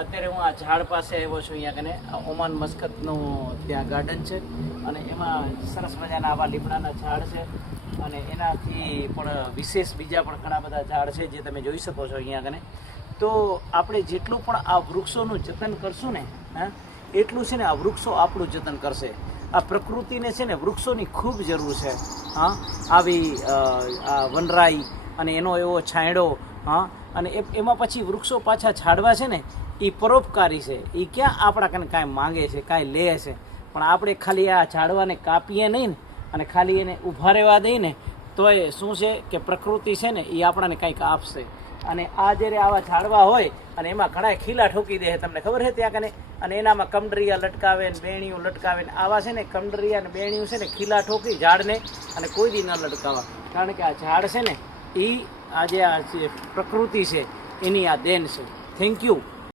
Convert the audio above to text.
અત્યારે હું આ ઝાડ પાસે આવ્યો છું. અહીંયા કને ઓમાન મસ્કતનું ત્યાં ગાર્ડન છે અને એમાં સરસ મજાના આવા લીમડાના ઝાડ છે અને એનાથી પણ વિશેષ બીજા પણ ઘણા બધા ઝાડ છે જે તમે જોઈ શકો છો અહીંયા કને. તો આપણે જેટલું પણ આ વૃક્ષોનું જતન કરશું ને એટલું છે ને આ વૃક્ષો આપણું જતન કરશે. આ પ્રકૃતિને છે ને વૃક્ષોની ખૂબ જરૂર છે. આવી આ વનરાઈ અને એનો એવો છાંયડો અને એમાં પછી વૃક્ષો પાછા ઝાડવા છે ને એ પરોપકારી છે. એ ક્યાં આપણા કને કાંઈ માંગે છે, કાંઈ લે છે, પણ આપણે ખાલી આ ઝાડવાને કાપીએ નહીં ને અને ખાલી એને ઊભા રહેવા દઈએ ને તો એ શું છે કે પ્રકૃતિ છે ને એ આપણાને કંઈક આપશે. અને આ જ્યારે આવા ઝાડવા હોય અને એમાં ઘણા ખીલા ઠોકી દે, તમને ખબર છે ત્યાં કને, અને એનામાં કમડરિયા લટકાવે ને બેણીઓ લટકાવે ને આવા છે ને કમડરિયા ને બેણીઓ છે ને ખીલા ઠોકી ઝાડને અને કોઈ દી ન લટકાવા. કારણ કે આ ઝાડ છે ને એ આજે આ પ્રકૃતિ છે એની આ દેન છે. Thank you.